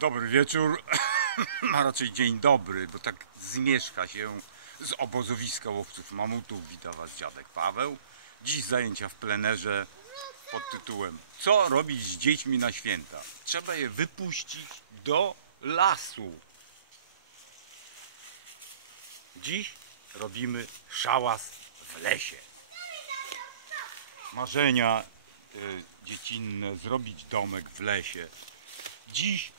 Dobry wieczór, a raczej dzień dobry, bo tak zmierzcha się z obozowiska łowców mamutów. Wita Was dziadek Paweł. Dziś zajęcia w plenerze pod tytułem Co robić z dziećmi na święta? Trzeba je wypuścić do lasu. Dziś robimy szałas w lesie. Marzenia y, dziecinne, zrobić domek w lesie. Dziś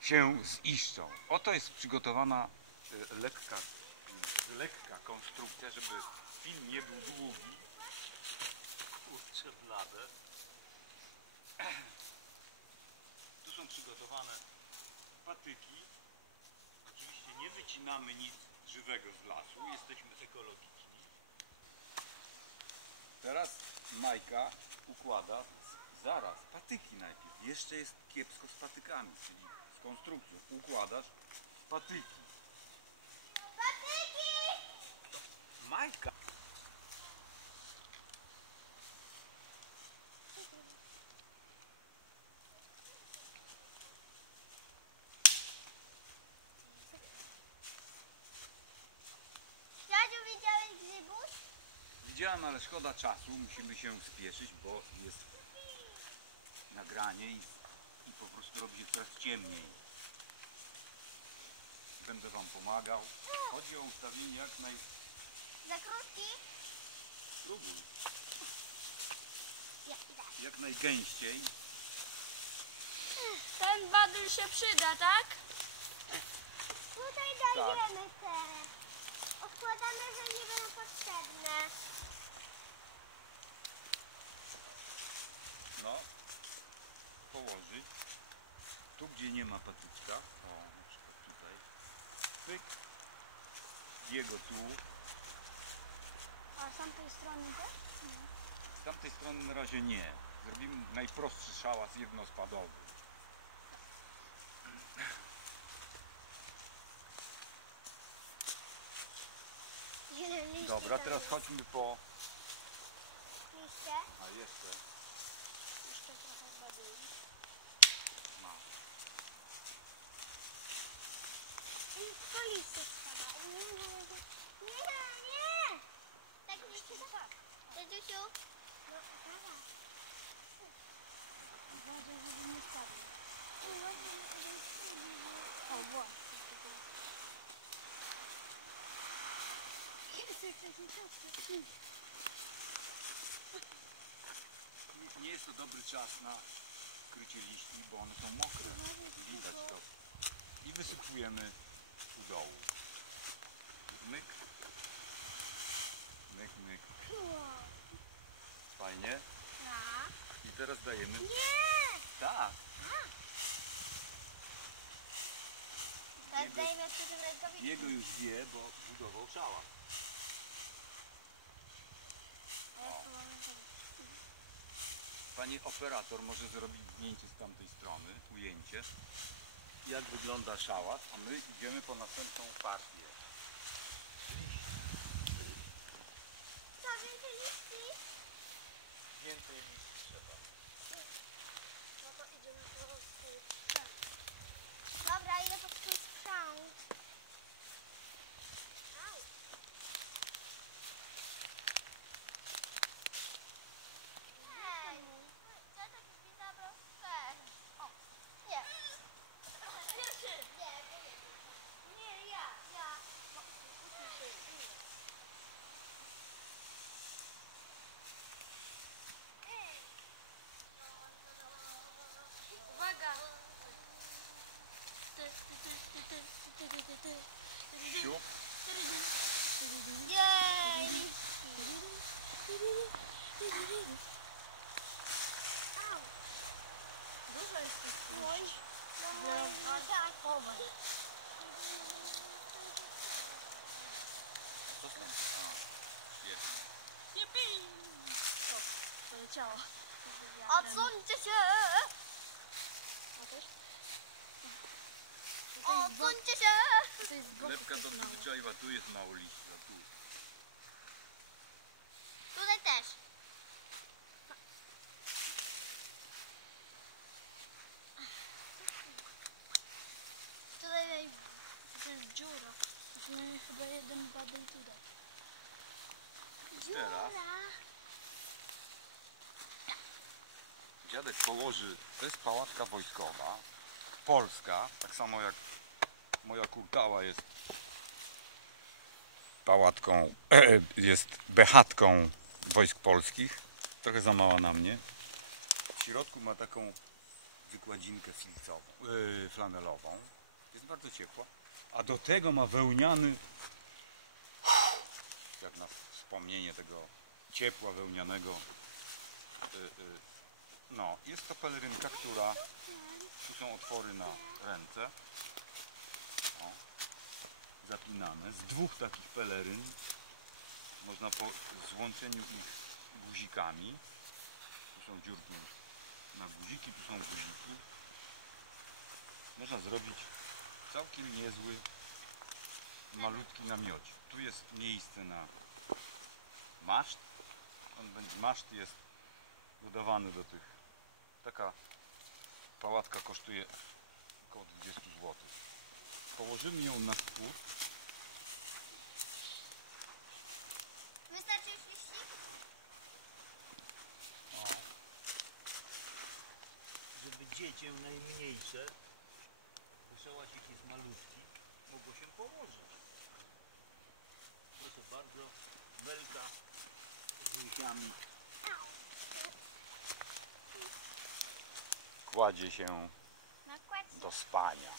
się ziszczą. Oto jest przygotowana y, lekka, lekka konstrukcja, żeby film nie był długi. Kurczę blade. Tu są przygotowane patyki. Oczywiście nie wycinamy nic żywego z lasu, jesteśmy ekologiczni. Teraz Majka układa zaraz patyki najpierw. Jeszcze jest kiepsko z patykami, czyli konstrukcją. Układasz patyki. Majka. Dziadziu, widziałeś grzybów? Widziałem, ale szkoda czasu. Musimy się spieszyć, bo jest nagranie i, i po prostu robi się coraz ciemniej. Będę Wam pomagał. Chodzi o ustawienie jak naj... Za krótki? Tak. Jak najgęściej. Ten badyl się przyda, tak? Tutaj dajemy te. Odkładamy, że nie będą potrzebne. No. Położyć. Tu, gdzie nie ma patyczka. O, na przykład tutaj. Pyk. Jego tu. A z tamtej strony też? Z tamtej strony na razie nie. Zrobimy najprostszy szałas jednospadowy. Dobra, teraz chodźmy po... Liście. A. Jeszcze trochę badyli. Masz. I To liście trzeba. Nie, nie, nie. nie. Tak liście tak. Dziadziusiu. No, dawaj. Uważaj, żeby nie spadł. O, właśnie. Nie- Nie jest to dobry czas na krycie liści, bo one są mokre. Widać to. I wysypujemy u dołu. Myk. Myk, myk. Fajnie. I teraz dajemy... Nie. Tak. Tym rękawiczkę. Jego już wie, bo budował szała. Pani operator może zrobić zdjęcie z tamtej strony, ujęcie, jak wygląda szałas, a my idziemy po następną partię. Więcej liści? Więcej liści jest. Jupi! To poleciało. Odsuńcie się! Odsuńcie się! Lepka to przyzwyczaiła, tu jest mało liścia. Tutaj też. Tutaj jest dziura. Chyba jeden badel tutaj. Teraz. Dziadek położy, to jest pałatka wojskowa, polska, tak samo jak moja kurtała jest pałatką, jest bechatką wojsk polskich, trochę za mała na mnie. W środku ma taką wykładzinkę filcową, yy, flanelową, jest bardzo ciepła, a do tego ma wełniany jak na wspomnienie tego ciepła wełnianego. y, y, No, jest to pelerynka, która tu są otwory na ręce. O, zapinane. Z dwóch takich peleryn można po złączeniu ich guzikami. Tu są dziurki na guziki, tu są guziki. Można zrobić całkiem niezły malutki namiocik. Tu jest miejsce na maszt. On będzie, maszt jest dodawany do tych. Taka pałatka kosztuje około 20 zł. Położymy ją na spód. Wystarczy już liścik? żeby dzieciom najmniejsze, wyszałasik jest malutki, mogło się położyć. Kładzie się Nakładź. do spania.